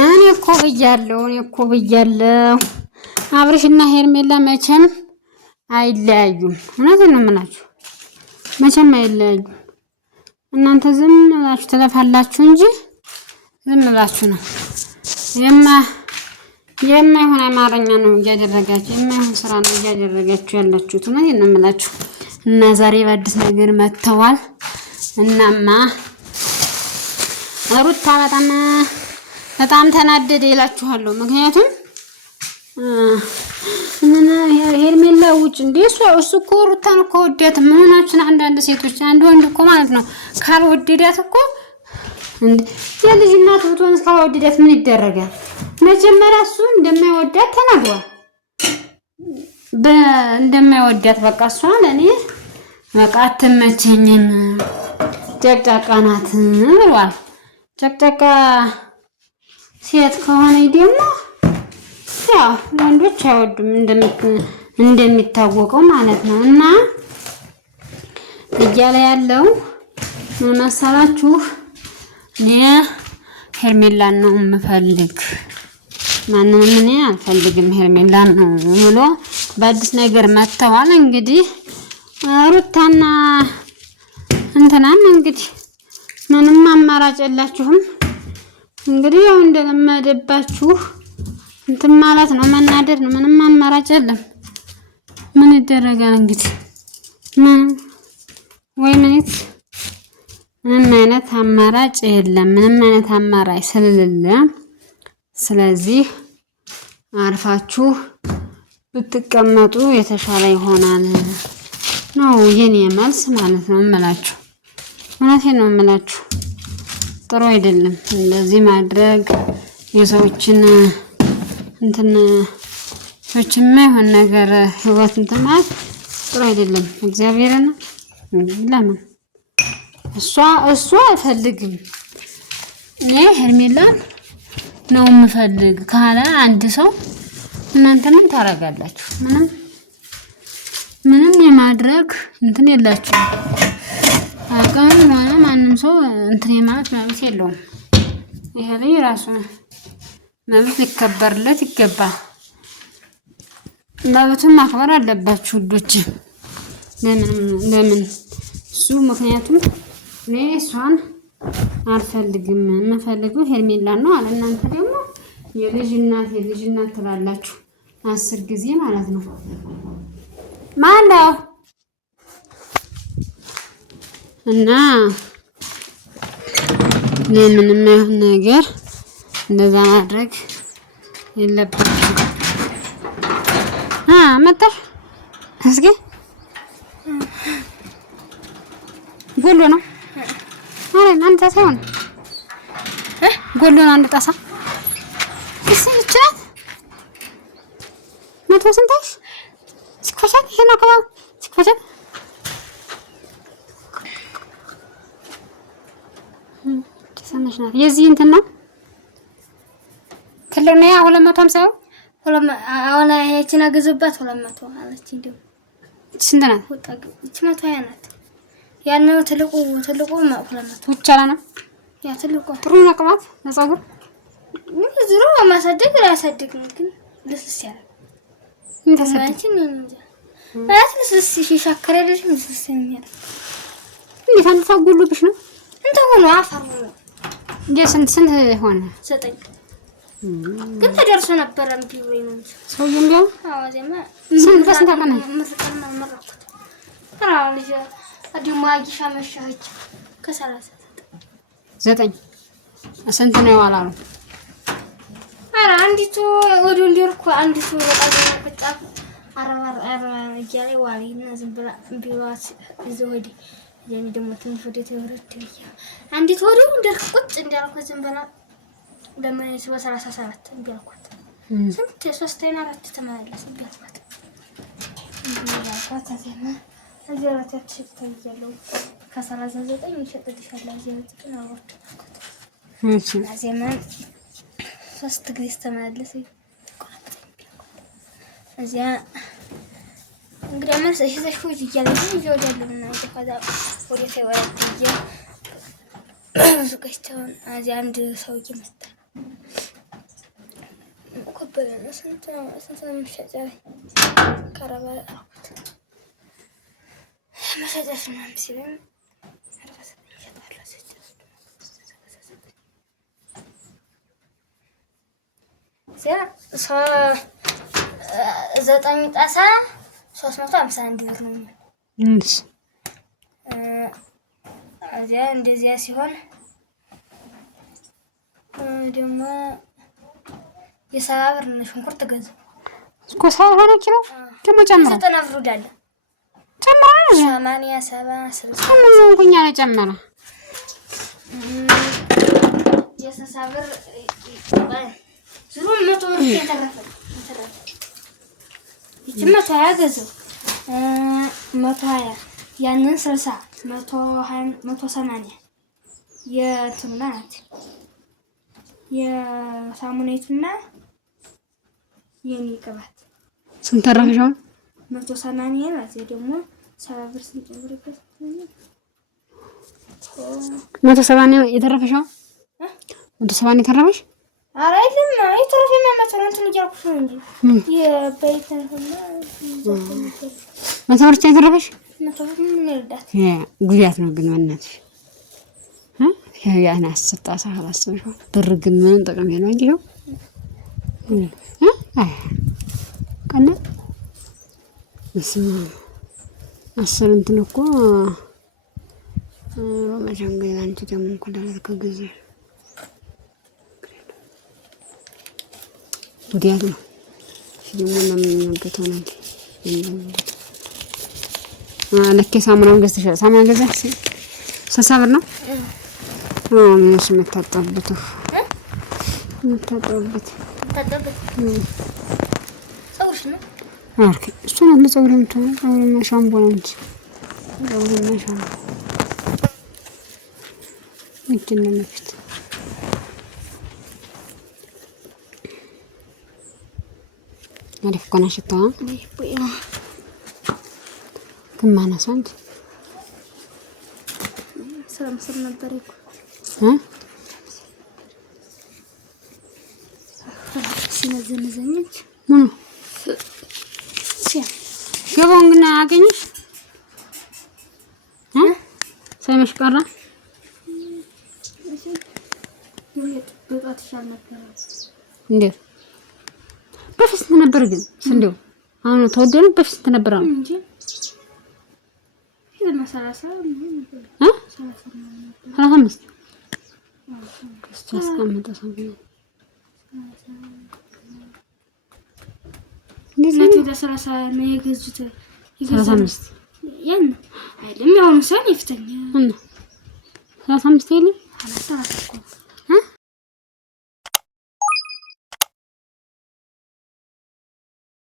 እኔ እኮ ብያለሁ አብርሽና ሄርሜላ መቼም አይለያዩም። እውነቴን ነው የምላችሁ፣ መቼም አይለያዩም። እናንተ ዝም ብላችሁ ትለፋላችሁ እንጂ ዝም ብላችሁ ነው የማይሆን አማርኛ ነው እያደረጋችሁ፣ የማይሆን ስራ ነው እያደረጋችሁ ያላችሁት። እውነቴን ነው የምላችሁ። እና ዛሬ በአዲስ ነገር መጥተዋል። እናማ ሩታ በጣም ተናደደ ይላችኋለሁ። ምክንያቱም ሄርሜላ ውጭ እንዴ እሱ እኮ ሩታን እኮ ወደዳት። ምን ሆናችን? አንዳንድ ሴቶች አንድ ወንድ እኮ ማለት ነው ካልወደዳት እኮ እንዴ የልጅ እናት ብትሆን ካልወደዳት ምን ይደረጋል? መጀመሪያ እሱ እንደማይወዳት ተናግሯል። እንደማይወዳት በቃ እሷን እኔ በቃ አትመቸኝም፣ ጨቅጫቃ ናት ብሏል። ጨቅጫቃ ሴት ከሆነ ደግሞ ያው ወንዶች አይወዱም እንደሚታወቀው ማለት ነው። እና እያለ ያለው ምን መሰላችሁ? እኔ ሄርሜላን ነው የምፈልግ፣ ማንንም እኔ አልፈልግም፣ ሄርሜላን ነው ብሎ በአዲስ ነገር መጥተዋል። እንግዲህ ሩታና እንትናም እንግዲህ ምንም አማራጭ የላችሁም። እንግዲህ ያው እንደለመደባችሁ እንትን ማለት ነው፣ መናደድ ነው። ምንም አማራጭ የለም። ምን ይደረጋል እንግዲህ ምንም አይነት አማራጭ የለም። ምንም አይነት አማራጭ ስለሌለ ስለዚህ አርፋችሁ ብትቀመጡ የተሻለ ይሆናል ነው የኔ መልስ ማለት ነው የምላችሁ። እውነቴን ነው የምላችሁ። ጥሩ አይደለም እንደዚህ ማድረግ፣ የሰዎችን እንትን ሰዎችን የማይሆን ነገር ህይወት እንትን ማለት ጥሩ አይደለም። እግዚአብሔርን ለምን እሷ አይፈልግም፣ እኔ ሄርሜላን ነው የምፈልግ ካለ አንድ ሰው እናንተ ምን ታረጋላችሁ? ምንም የማድረግ እንትን የላችሁም። አቃም ማለት ማንም ሰው እንትን የማለት መብት የለውም። ይሄ ላይ ራሱ መብት ሊከበርለት ይገባል። መብቱን ማክበር አለባችሁ ውዶች። ለምን እሱ ምክንያቱም እኔ እሷን አልፈልግም፣ የምፈልገው ሄርሜላን ነው አለ። እናንተ ደግሞ የልጅ እናት ትላላችሁ 10 ጊዜ ማለት ነው። ማነው እና ለምንም አይሆን ነገር እንደዛ ማድረግ የለባችሁም። መጣሽ እስኪ ጎሎ ነው አንተ ሳይሆን ጎሎ ነው አንድ ጣሳ እሺ ይችላል መቶ ስንታሽ ስኳሻት ይሄን አከባ ስኳሻት ተሰማሽ ናት። የዚህ እንትን ነው ትልቅ ነው። 250 አሁን ይሄችን አገዘባት 200 አለች። እንዴ ስንት ናት? እቺ 120 ናት። ያነው ትልቁ 200 ብቻላ ነው። ያ ትልቁ ጥሩ ነው። ቅባት ለፀጉር ዝሮ ማሳደግ ያሳድግ ነው። ግን ለስስ ያለ እንተሰማችን እንጂ ለስስ ሲሻከረ ልጅ ለስስ የሚያል እንዴ አንተ ጉሉብሽ ነው እንት ሆኖ አፈር ነው። ስንት ሆነ? 9 ግን ተደርሶ ነበር እንብይ ነው ሰውዬው እንዴ? አዎ ዘማ ስንት አቀና መስቀልና መረኩት አዎ ልጅ አዲማ አጊሻ መሸች ከ30 9 ስንት ነው ያዋላሉ? አራ አንዲቱ ወደ እንዲርኩ አንዲቱ በጣም በጣም አራ እያለ ዋሪና ዝም ብላ ቢዋስ ይዘውዲ የኔ ደግሞ ትንሽ ወደ ተወረደ አንዲቱ ወደ እንደርኩ ቁጭ እንዳልኩ ዝም ብላ ለማይስ 37 እንዲያልኳት ስንት 3 እና 4 ተመላለስ እንዲያልኳት እንዲያልኳት አዘና አዘራታች ተይዘለው ከ39 ይሸጥልሻል አዘራታችን አወርደኩት እሺ አዘና 3 ጊዜ ተመላለስ እዚያ እንግዲህ አመስ እሺ ተሽፎ ይያለ ይወዳሉ እና ከዛ ወደ ተወራየ ሱቀሽውን አዚ አንድ ሰውዬ መጣ ኮበለ ስንት ምሸጫ ካራባ መሸጫሽ ምናምን ሲለን ዘጠኝ ጣሳ 351 ብር ነው። አዚያ እንደዚያ ሲሆን ደግሞ የሰባ ብር ሽንኩርት ገዛ እኮ 70 ኪሎ ደግሞ ጨምሮ 90 ብር ዳለ ጨምሮ 80 70 60 ምን ኩኛ ነው ጨምሮ የሰሳ ብር ዝሩን 100 ብር የተረፈ ይችመታ ያገዘው 120 ያንን 60 120 180 የትምና ናት የሳሙኔቱና የኔ ቅባት ስንት ተረፈሻው 180 ናት ደግሞ 70 ብር ሲጨምርበት 180 የተረፈሻው 180 የተረፈሽ ኧረ አይደለም የተረፈኝ ማማተር እንትን ይያልኩሽ ነው እንጂ የበይተን ሆነ ማታወርቻ የተረፈሽ ምን ይርዳት ጉዳት ነው ግን ማናትሽ ያና አስጣሳ አላስበሽ ብር ግን ምንም ጠቀም የለው እንጂ ነው ቀና አስር እንትን እኮ መጀመሪያ አንቺ ደግሞ እንኳን ከጊዜ ጉዳት ነው ሲጀምር ነው ገተው ነው ለኬ ሳሙናውን ገዝተሻል ሳሙና ገዛሽ 60 ብር ነው ምንሽ መታጠብበት ጸጉርሽ ነው አርክ እሱ ነው ለጸጉር የምትሆነው ጸጉርና ሻምፖ ነው እንጂ ጸጉርና ሻምፖ እንትን ነው መፍት አሪፍ ኮና ሽታው ከማና ሳንት ሰላም ነበር እኮ ሲነዘነዘኝ ሸቦንግና አገኘሽ ሳይመሽ ቀራ በጣት ሻል ነበር እንዴ በፊት ነበር ግን እንደው አሁን ተወደነ በፊት ነበር አሁን እንጂ ይሄማ 30 35 ክርስቶስ ከመጣሰው እንደዚህ ወደ 30 ነው የገዙት 35 ያን አይደለም ያው ነው ሳን ይፍተኛ 35 ይሄ 34